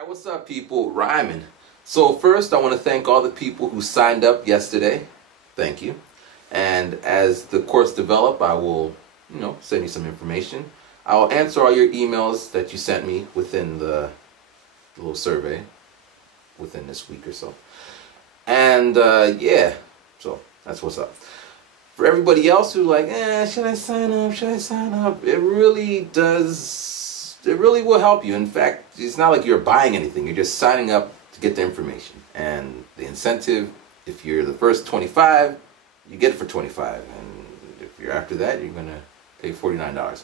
Alright, what's up people? Rhyming. So first I want to thank all the people who signed up yesterday. Thank you. And as the course develops, I will, send you some information. I'll answer all your emails that you sent me within the little survey within this week or so. And yeah, so that's what's up. For everybody else who's like, should I sign up? Should I sign up? It really will help you. In fact, it's not like you're buying anything. You're just signing up to get the information. And the incentive, if you're the first 25, you get it for 25. And if you're after that, you're going to pay $49.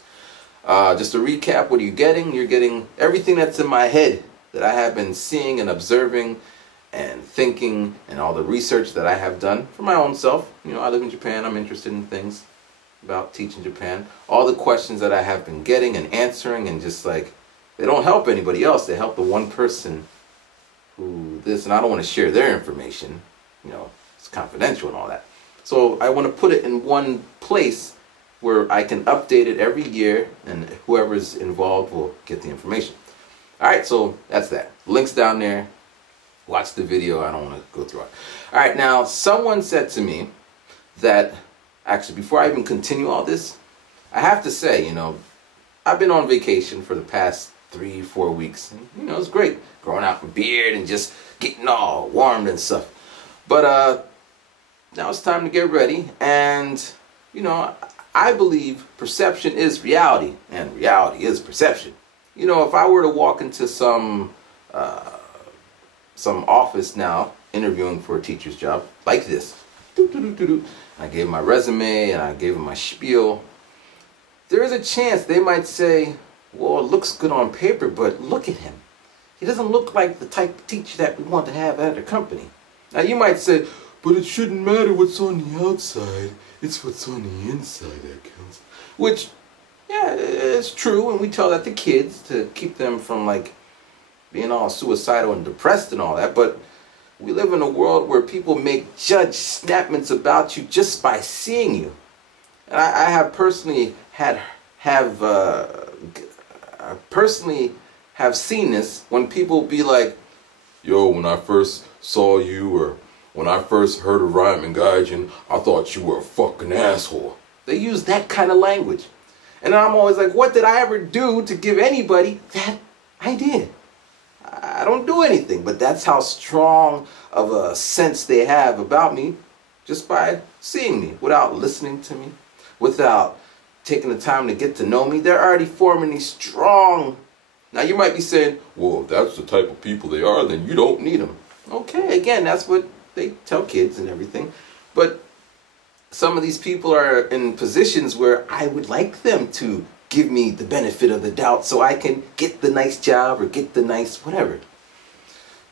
Just to recap, what are you getting? You're getting everything that's in my head that I have been seeing and observing and thinking, and all the research that I have done for my own self. I live in Japan. I'm interested in things about teaching Japan. All the questions that I have been getting and answering, and just like, they don't help anybody else. They help the one person who this, and I don't want to share their information. It's confidential and all that. So I want to put it in one place where I can update it every year, and whoever's involved will get the information. Alright, so that's that. Link's down there. Watch the video. I don't want to go through it. Alright, now someone said to me that, actually before I even continue all this, I have to say, I've been on vacation for the past 3-4 weeks. And, it's great growing out my beard and just getting all warmed and stuff. But now it's time to get ready. And, I believe perception is reality, and reality is perception. If I were to walk into some office now interviewing for a teacher's job like this, I gave my resume and I gave them my spiel, there is a chance they might say, well, it looks good on paper, but look at him. He doesn't look like the type of teacher that we want to have at our company. Now you might say, but it shouldn't matter what's on the outside. It's what's on the inside that counts. Which, yeah, it's true, and we tell that to kids to keep them from being all suicidal and depressed and all that. But we live in a world where people make judgments about you just by seeing you. And I have personally have seen this when people be like, yo, when I first saw you, or when I first heard of Rhyming Gaijin, I thought you were a fucking asshole. They use that kind of language. And I'm always like, what did I ever do to give anybody that idea? I don't do anything, but that's how strong of a sense they have about me just by seeing me, without listening to me, without taking the time to get to know me. They're already forming these strong... Now you might be saying, well, if that's the type of people they are, then you don't need them. Okay, again, that's what they tell kids and everything. But some of these people are in positions where I would like them to give me the benefit of the doubt so I can get the nice job or get the nice whatever.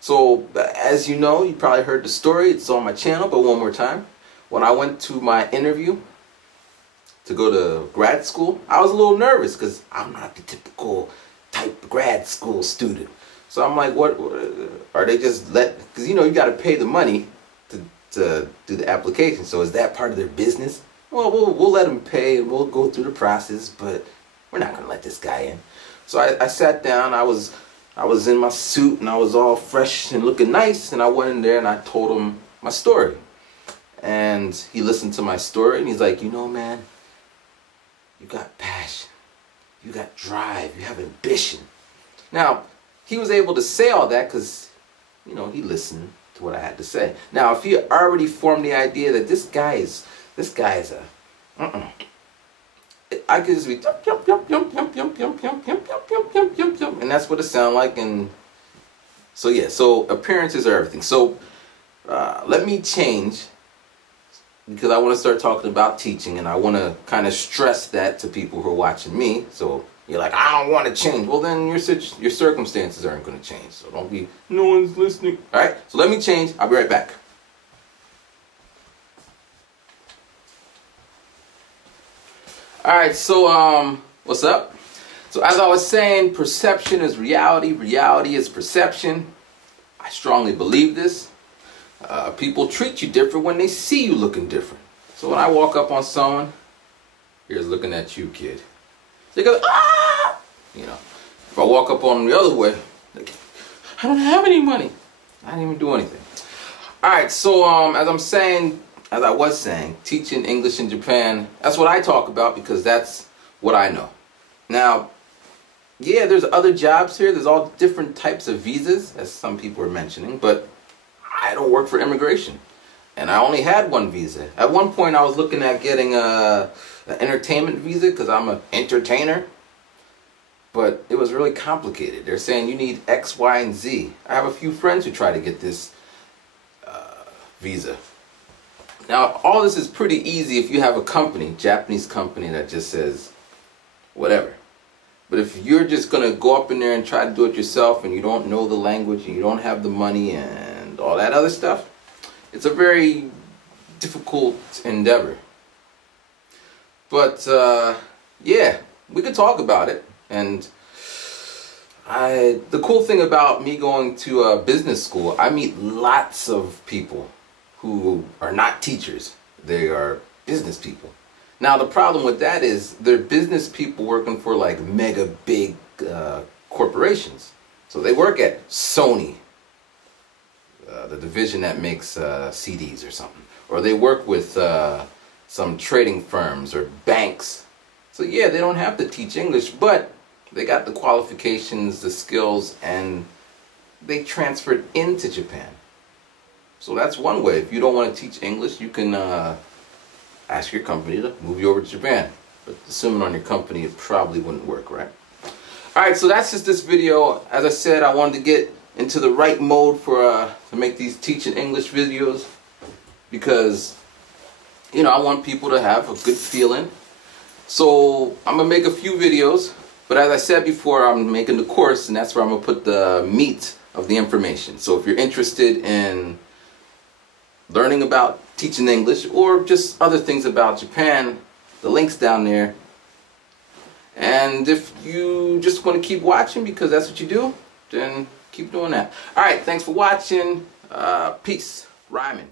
So, as you know, you probably heard the story. It's on my channel, but one more time. When I went to my interview to go to grad school, I was a little nervous because I'm not the typical type of grad school student. So I'm like, what are they just because you got to pay the money to do the application. So is that part of their business? Well, we'll let them pay and we'll go through the process, but we're not going to let this guy in. So I sat down. I was in my suit and I was all fresh and looking nice, and I went in there and I told him my story. And he listened to my story and he's like, man, you got passion, you got drive, you have ambition. Now, he was able to say all that because, he listened to what I had to say. Now, if he already formed the idea that this guy is a, I could just be and that's what it sounds like. And so yeah, so appearances are everything. So let me change, because I want to start talking about teaching, and I want to kind of stress that to people who are watching me. So you're like, I don't want to change. Well, then your circumstances aren't going to change. So don't be, no one's listening. All right, so let me change. I'll be right back. All right, so what's up? So as I was saying, perception is reality. Reality is perception. I strongly believe this. People treat you different when they see you looking different. So when I walk up on someone, here's looking at you, kid. They go, ah! If I walk up on them the other way, like, I don't have any money. I didn't even do anything. Alright, so as I was saying, teaching English in Japan, that's what I talk about because that's what I know. Now, yeah, there's other jobs here. There's all different types of visas, as some people are mentioning, but I don't work for immigration. And I only had one visa. At one point, I was looking at getting an entertainment visa because I'm an entertainer. But it was really complicated. They're saying you need X, Y, and Z. I have a few friends who try to get this visa. Now, all this is pretty easy if you have a company, Japanese company, that just says whatever. But if you're just going to go up in there and try to do it yourself and you don't know the language and you don't have the money and all that other stuff, it's a very difficult endeavor. But, yeah, we could talk about it. And the cool thing about me going to a business school, I meet lots of people who are not teachers. They are business people. Now the problem with that is they're business people working for like mega big corporations. So they work at Sony, the division that makes CDs or something. Or they work with some trading firms or banks. So yeah, they don't have to teach English, but they got the qualifications, the skills, and they transferred into Japan. So that's one way. If you don't want to teach English, you can ask your company to move you over to Japan. But assuming on your company, it probably wouldn't work, right? Alright, so that's just this video. As I said, I wanted to get into the right mode for to make these teaching English videos. Because, you know, I want people to have a good feeling. So I'm going to make a few videos. But as I said before, I'm making the course, and that's where I'm going to put the meat of the information. So if you're interested in learning about teaching English or just other things about Japan, the link's down there. And if you just want to keep watching because that's what you do, then keep doing that. Alright, thanks for watching. Peace. Rhyming.